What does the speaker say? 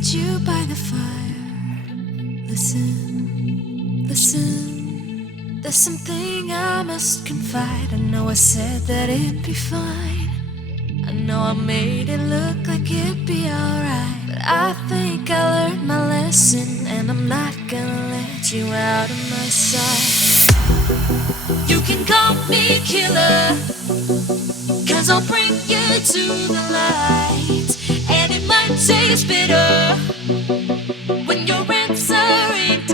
meet you by the fire. Listen, listen. There's something I must confide. I know I said that it'd be fine. I know I made it look like it'd be alright, but I think I learned my lesson, and I'm not gonna let you out of my sight. You can call me killer, 'cause I'll bring you to the light. And it might taste bitter when your answer ain't